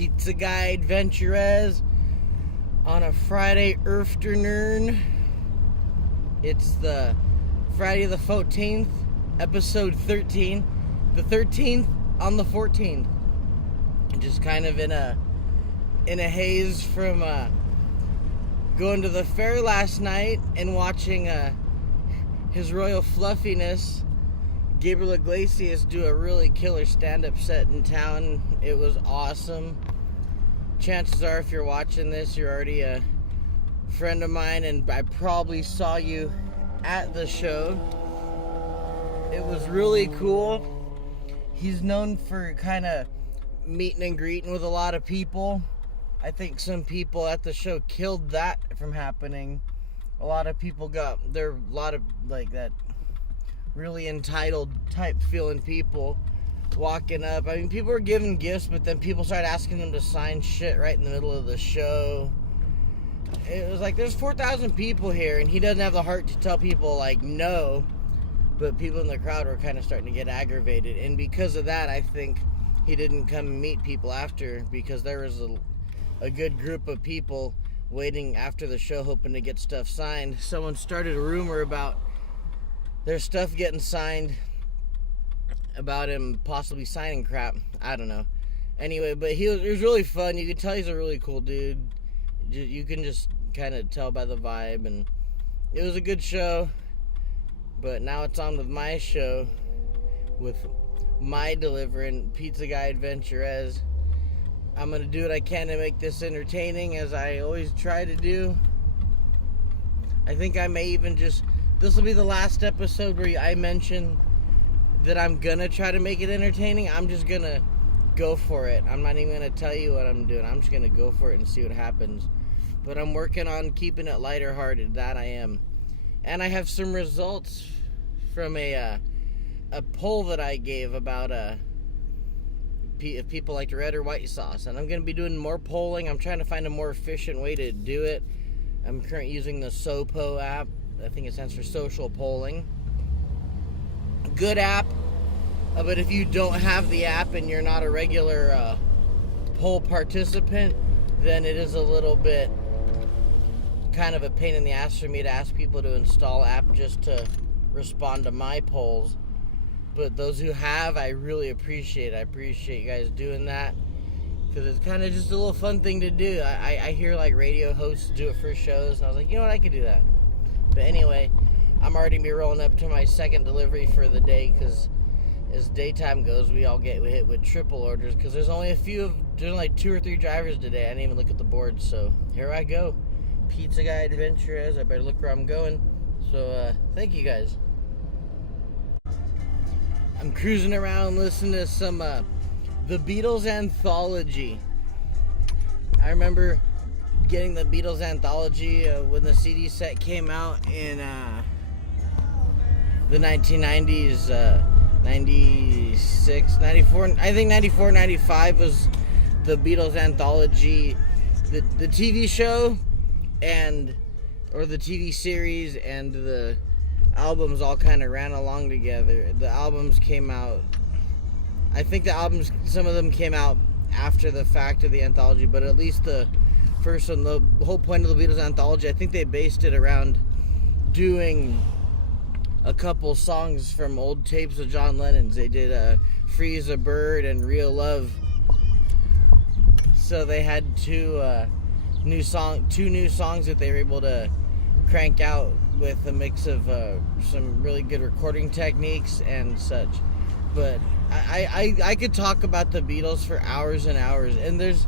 Pizza Guy AdventurEZ on a Friday afternoon. It's the Friday the 14th, episode 13. The 13th on the 14th. Just kind of in a haze from going to the fair last night and watching His Royal Fluffiness, Gabriel Iglesias, do a really killer stand-up set in town. It was awesome. Chances are, if you're watching this, you're already a friend of mine, and I probably saw you at the show. It was really cool. He's known for kind of meeting and greeting with a lot of people. I think some people at the show killed that from happening. A lot of people got, there are a lot of like that really entitled type feeling people walking up. I mean, people were giving gifts, but then people started asking them to sign shit right in the middle of the show. It was like, there's 4,000 people here, and he doesn't have the heart to tell people, like, no. But people in the crowd were kind of starting to get aggravated. And because of that, I think he didn't come and meet people after, because there was a good group of people waiting after the show hoping to get stuff signed. Someone started a rumor about their stuff getting signed, about him possibly signing crap. I don't know. Anyway, but it was really fun. You could tell he's a really cool dude. You can just kind of tell by the vibe, and it was a good show. But now it's on with my show, with my delivering Pizza Guy AdventurEZ. I'm going to do what I can to make this entertaining, as I always try to do. I think I may even this will be the last episode where I mention that I'm going to try to make it entertaining. I'm just going to go for it. I'm not even going to tell you what I'm doing. I'm just going to go for it and see what happens. But I'm working on keeping it lighter hearted. That I am. And I have some results from a poll that I gave about if people like red or white sauce, and I'm going to be doing more polling. I'm trying to find a more efficient way to do it. I'm currently using the SOPO app. I think it stands for social polling. Good app, but if you don't have the app and you're not a regular poll participant, then it is a little bit kind of a pain in the ass for me to ask people to install app just to respond to my polls. But those who have, I really appreciate it. I appreciate you guys doing that, because it's kind of just a little fun thing to do. I hear like radio hosts do it for shows, and I was like, you know what, I could do that. But anyway, I'm already going to be rolling up to my second delivery for the day, because as daytime goes, we all get hit with triple orders, because there's only there's only 2 or 3 drivers today. I didn't even look at the board, so here I go. Pizza Guy AdventurEZ. I better look where I'm going. So thank you guys. I'm cruising around listening to some the Beatles anthology. I remember getting the Beatles anthology when the CD set came out in the 1990s, 96, 94, I think 94, 95 was the Beatles anthology, the TV show, or the TV series, and the albums all kind of ran along together. The albums came out, I think some of them came out after the fact of the anthology, but at least the first one, the whole point of the Beatles anthology, I think they based it around doing a couple songs from old tapes of John Lennon's. They did Free as a Bird and Real Love. So they had two new songs that they were able to crank out with a mix of some really good recording techniques and such. But I could talk about the Beatles for hours and hours, and there's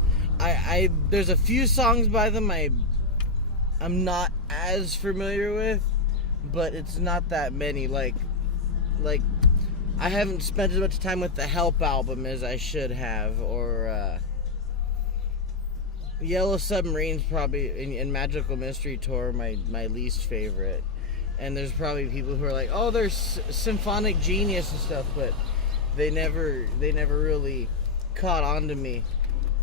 a few songs by them I'm not as familiar with, but it's not that many. Like I haven't spent as much time with the Help album as I should have, or Yellow Submarine's probably, in Magical Mystery Tour, my least favorite. And there's probably people who are like, oh, there's Symphonic Genius and stuff, but they never really caught on to me.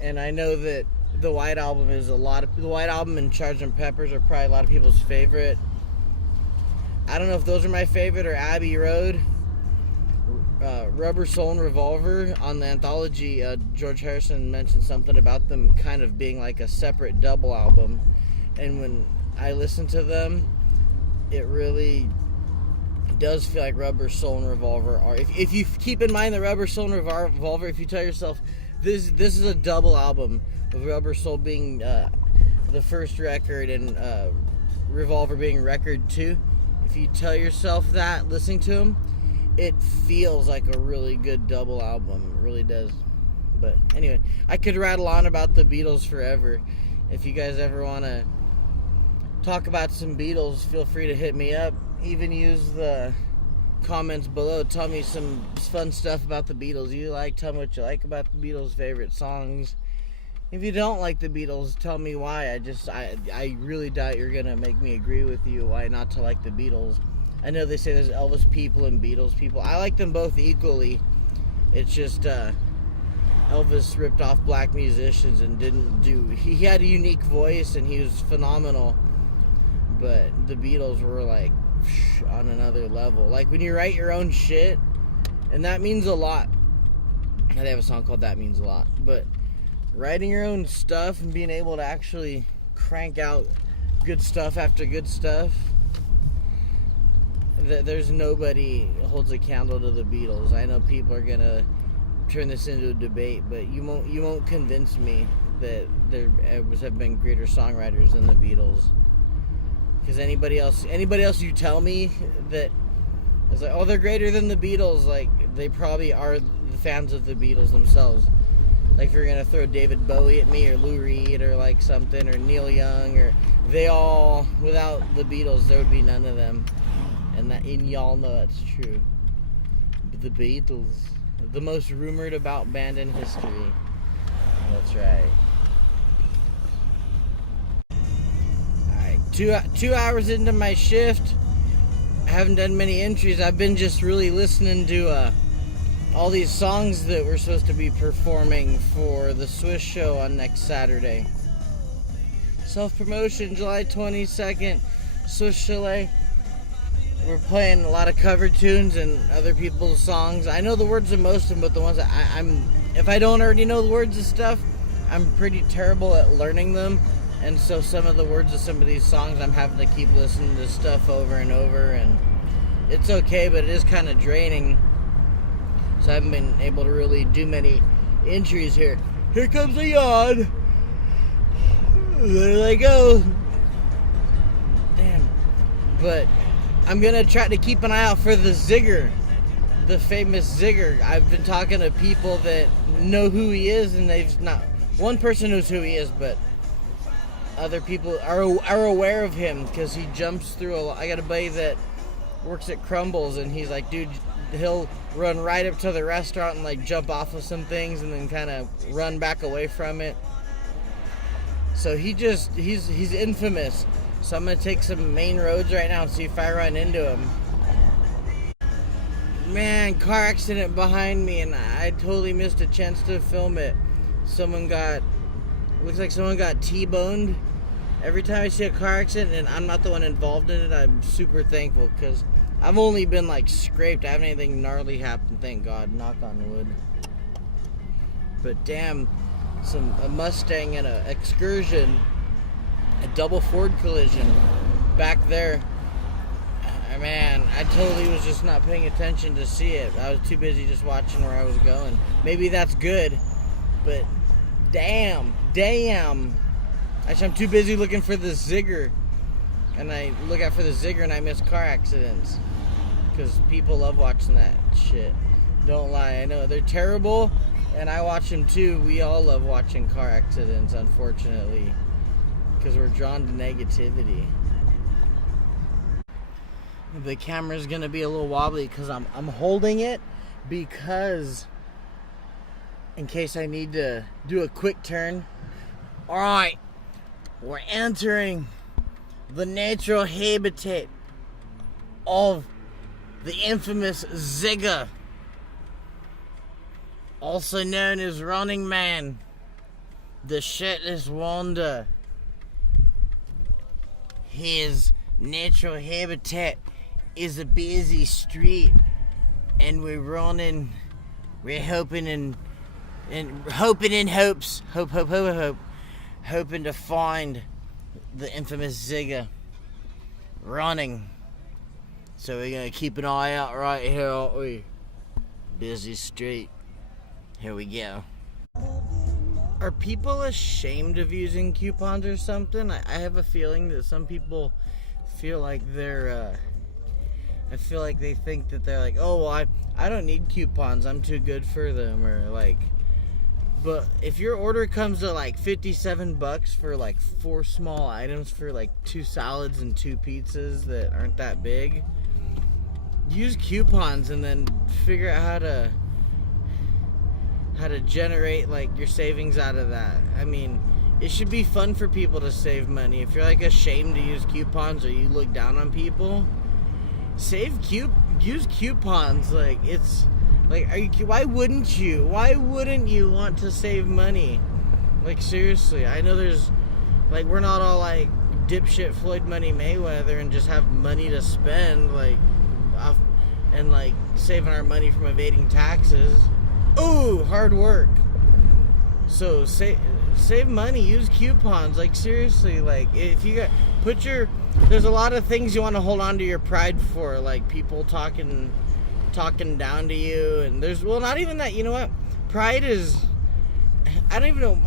And I know that the White Album the White Album and Sgt. Pepper's are probably a lot of people's favorite. I don't know if those are my favorite or Abbey Road. Rubber Soul and Revolver on the anthology. George Harrison mentioned something about them kind of being like a separate double album, and when I listen to them, it really does feel like Rubber Soul and Revolver are. If you keep in mind the Rubber Soul and Revolver, if you tell yourself this is a double album, with Rubber Soul being the first record and Revolver being record 2, if you tell yourself that listening to them, it feels like a really good double album. It really does. But anyway, I could rattle on about the Beatles forever. If you guys ever want to talk about some Beatles, feel free to hit me up. Even use the comments below. Tell me some fun stuff about the Beatles you like. Tell me what you like about the Beatles' favorite songs. If you don't like the Beatles, tell me why. I really doubt you're going to make me agree with you why not to like the Beatles. I know they say there's Elvis people and Beatles people. I like them both equally. It's just Elvis ripped off black musicians and didn't do... He had a unique voice and he was phenomenal. But the Beatles were like on another level. Like when you write your own shit, and that means a lot. They have a song called That Means a Lot. But writing your own stuff and being able to actually crank out good stuff after good stuff, there's nobody holds a candle to the Beatles. I know people are gonna turn this into a debate, but you won't convince me that there have been greater songwriters than the Beatles. Because anybody else you tell me that is like, oh, they're greater than the Beatles, like they probably are the fans of the Beatles themselves. Like if you're gonna throw David Bowie at me or Lou Reed or like something or Neil Young, or they all, without the Beatles there would be none of them. And y'all know that's true. But the Beatles, the most rumored about band in history. That's right. Alright, 2 hours into my shift. I haven't done many entries. I've been just really listening to all these songs that we're supposed to be performing for the Swiss show on next Saturday. Self-promotion, July 22nd, Swiss Chalet. We're playing a lot of cover tunes and other people's songs. I know the words of most of them, but the ones that if I don't already know the words of stuff, I'm pretty terrible at learning them. And so some of the words of some of these songs, I'm having to keep listening to stuff over and over. And it's okay, but it is kind of draining. So I haven't been able to really do many entries here. Here comes a yawn. There they go. Damn. But I'm going to try to keep an eye out for the Zigger, the famous Zigger. I've been talking to people that know who he is, and they've not... One person knows who he is, but other people are aware of him because he jumps through a lot. I got a buddy that works at Crumbles, and he's like, dude, he'll run right up to the restaurant and like jump off of some things and then kind of run back away from it. So he's infamous. So I'm going to take some main roads right now and see if I run into him. Man, car accident behind me, and I totally missed a chance to film it. Looks like someone got T-boned. Every time I see a car accident and I'm not the one involved in it, I'm super thankful because I've only been like scraped. I haven't anything gnarly happen, thank God, knock on wood. But damn, a Mustang and an Excursion, a double Ford collision back there. Man, I totally was just not paying attention to see it. I was too busy just watching where I was going. Maybe that's good, but damn. Actually, I'm too busy looking for the Zigger, and I look out for the Zigger and I miss car accidents because people love watching that shit. Don't lie, I know they're terrible, and I watch them too. We all love watching car accidents, unfortunately, because we're drawn to negativity. The camera's gonna be a little wobbly because I'm holding it because in case I need to do a quick turn. Alright, we're entering the natural habitat of the infamous Zigger, also known as Running Man, the shitless wonder. His natural habitat is a busy street and we're running. We're hoping and hoping in hopes, hoping to find the infamous Zigga running. So we're gonna keep an eye out right here, aren't we? Busy street. Here we go. Are people ashamed of using coupons or something? I have a feeling that some people feel like they're, I feel like they think that they're like, oh, well, I don't need coupons, I'm too good for them, or like, but if your order comes to like $57 for like 4 small items for like 2 salads and 2 pizzas that aren't that big, use coupons and then figure out how to generate like your savings out of that. I mean, it should be fun for people to save money. If you're like ashamed to use coupons or you look down on people, use coupons. Like, it's like, why wouldn't you want to save money? Like, seriously, I know there's like, we're not all like dipshit Floyd Money Mayweather and just have money to spend, like, and like saving our money from evading taxes. Ooh, hard work. So save money, use coupons. Like, seriously, like, if you got there's a lot of things you want to hold on to your pride for, like people talking down to you, and there's, well, not even that. You know what? Pride is, I don't even know.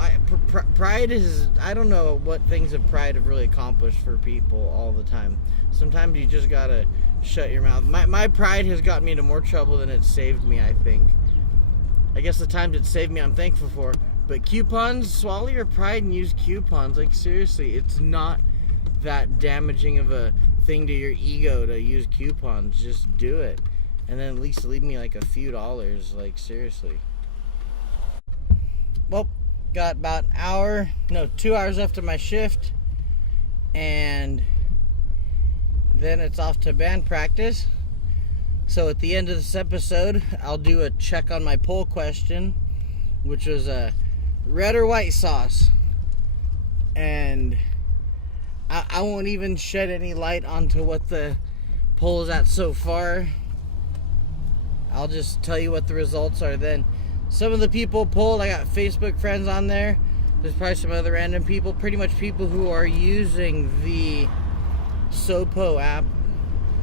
Pride is, I don't know what things of pride have really accomplished for people all the time. Sometimes you just gotta shut your mouth. My pride has gotten me into more trouble than it saved me, I think. I guess the times it saved me I'm thankful for. But coupons, swallow your pride and use coupons. Like, seriously, it's not that damaging of a thing to your ego to use coupons. Just do it. And then at least leave me like a few dollars. Like, seriously. Well, got about 2 hours left of my shift. And then it's off to band practice. So at the end of this episode, I'll do a check on my poll question, which was a red or white sauce. And I won't even shed any light onto what the poll is at so far. I'll just tell you what the results are then. Some of the people polled, I got Facebook friends on there. There's probably some other random people, pretty much people who are using the SOPO app,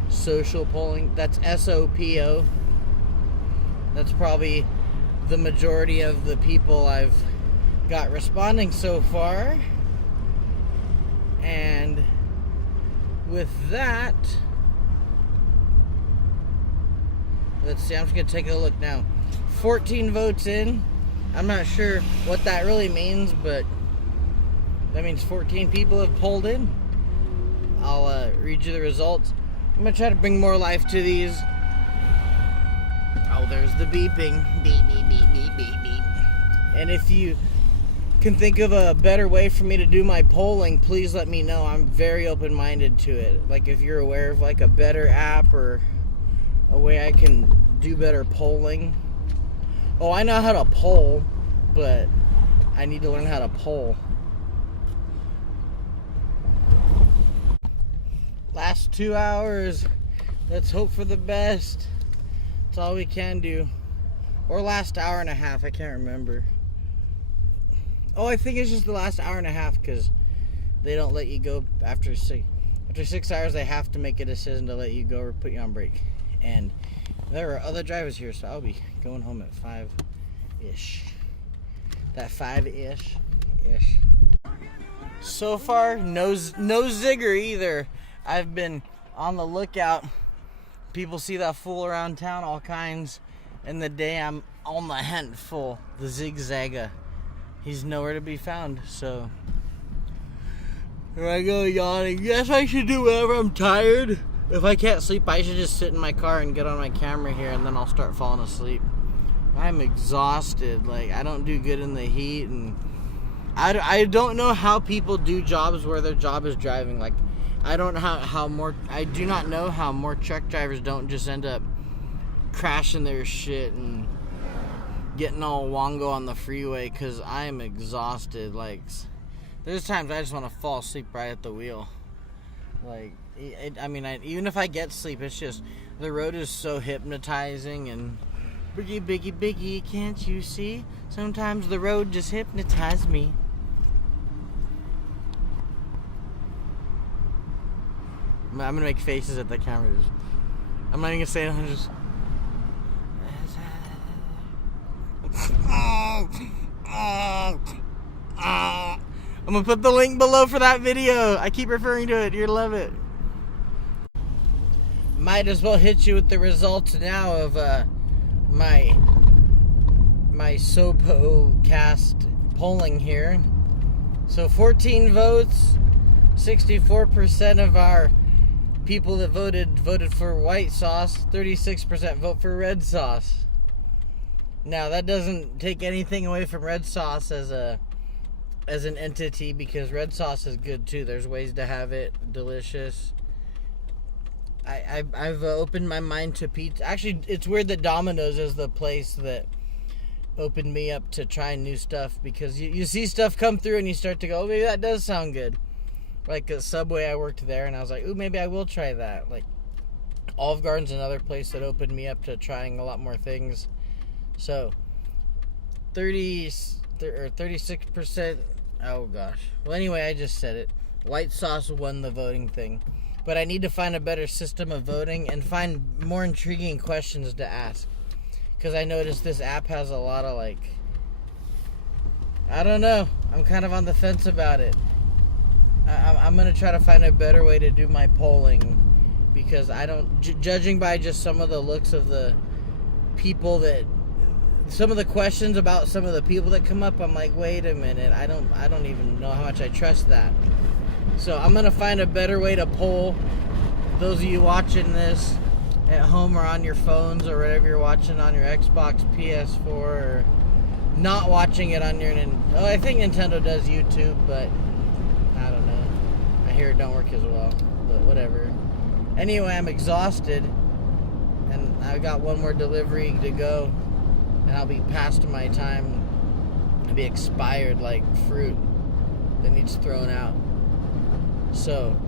social polling. That's SOPO. That's probably the majority of the people I've got responding so far. And with that, let's see, I'm just going to take a look now. 14 votes in. I'm not sure what that really means, but that means 14 people have polled in. I'll read you the results. I'm going to try to bring more life to these. Oh, there's the beeping. Beep, beep, beep, beep, beep, beep. And if you can think of a better way for me to do my polling, please let me know. I'm very open-minded to it. Like, if you're aware of like a better app or a way I can do better polling. Oh, I know how to poll, but I need to learn how to poll. Last 2 hours. Let's hope for the best. That's all we can do. Or last hour and a half, I can't remember. Oh, I think it's just the last hour and a half, because they don't let you go after 6 hours. They have to make a decision to let you go or put you on break. And there are other drivers here, so I'll be going home at 5-ish. That 5-ish. So far, no zigger either. I've been on the lookout. People see that fool around town, all kinds. And the day I'm on the hunt for the zigzagger, he's nowhere to be found. So here I go yawning. Yes, I should do whatever. I'm tired. If I can't sleep, I should just sit in my car and get on my camera here, and then I'll start falling asleep. I'm exhausted. Like, I don't do good in the heat, and I don't know how people do jobs where their job is driving. Like, I do not know how more truck drivers don't just end up crashing their shit and getting all wongo on the freeway, because I'm exhausted. Like, there's times I just want to fall asleep right at the wheel. Like, even if I get sleep, it's just the road is so hypnotizing and biggie, biggie, biggie, can't you see? Sometimes the road just hypnotizes me. I'm gonna make faces at the camera. I'm not even gonna say it. I'm just. I'm gonna put the link below for that video. I keep referring to it. You're gonna love it. Might as well hit you with the results now of my Sopo cast polling here. So 14 votes, 64% of our people that voted for white sauce, 36% vote for red sauce. Now that doesn't take anything away from red sauce as an entity, because red sauce is good too. There's ways to have it delicious. I've opened my mind to pizza. Actually, it's weird that Domino's is the place that opened me up to trying new stuff, because you see stuff come through and you start to go, oh, maybe that does sound good. Like at Subway, I worked there and I was like, ooh, maybe I will try that. Like Olive Garden's another place that opened me up to trying a lot more things. So 36%. Oh gosh. Well, anyway, I just said it. White sauce won the voting thing. But I need to find a better system of voting and find more intriguing questions to ask. Because I noticed this app has a lot of I don't know. I'm kind of on the fence about it. I'm going to try to find a better way to do my polling. Because I don't, judging by just some of the looks of the people that, some of the questions about some of the people that come up, I'm like, wait a minute, I don't even know how much I trust that. So I'm going to find a better way to poll. Those of you watching this at home or on your phones or whatever you're watching on your Xbox, PS4, or not watching it on your I think Nintendo does YouTube, but I don't know. I hear it don't work as well, but whatever. Anyway, I'm exhausted, and I've got one more delivery to go, and I'll be past my time. I'll be expired like fruit that needs thrown out. So,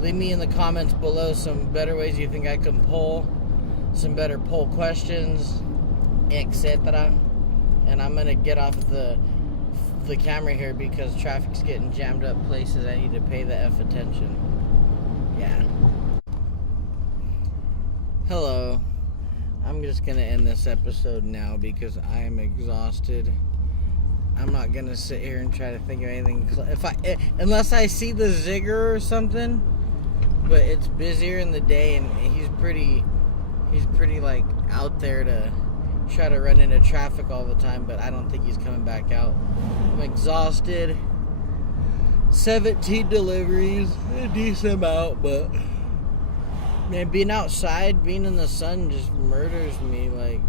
leave me in the comments below some better ways you think I can poll, some better poll questions, etc. And I'm gonna get off the camera here because traffic's getting jammed up places I need to pay the F attention. Yeah. Hello. I'm just gonna end this episode now because I am exhausted. I'm not gonna sit here and try to think of anything unless I see the Zigger or something. But it's busier in the day, and he's pretty like out there to try to run into traffic all the time. But I don't think he's coming back out. I'm exhausted. 17 deliveries, a decent amount, but man, being outside, being in the sun just murders me. Like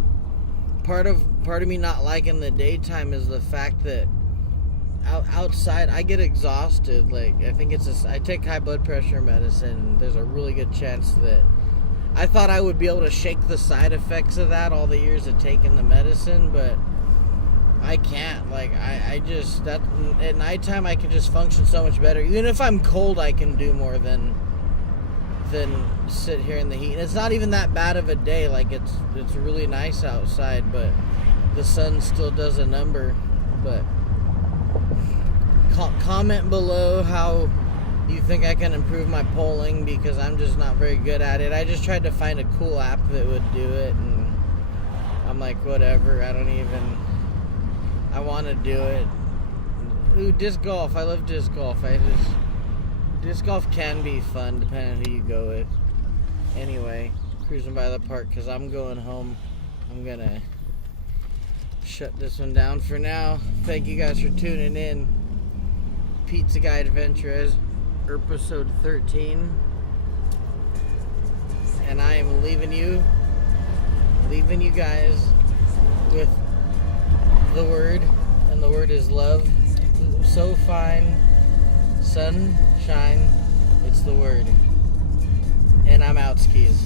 part of me not liking the daytime is the fact that outside I get exhausted. Like I think I take high blood pressure medicine. There's a really good chance that I thought I would be able to shake the side effects of that all the years of taking the medicine, but I can't. Like I just that at nighttime I can just function so much better. Even if I'm cold, I can do more than sit here in the heat. And it's not even that bad of a day. Like it's really nice outside, but the sun still does a number. But comment below how you think I can improve my polling, because I'm just not very good at it. I just tried to find a cool app that would do it, and I'm like, whatever. I want to do it. Ooh, disc golf. I love disc golf. Disc golf can be fun depending on who you go with. Anyway, cruising by the park because I'm going home. I'm going to shut this one down for now. Thank you guys for tuning in. Pizza Guy AdventurEZ, Erpisode 13. And I am leaving you guys with the word, and the word is love. So fine, sunshine, it's the word. And I'm out, skis.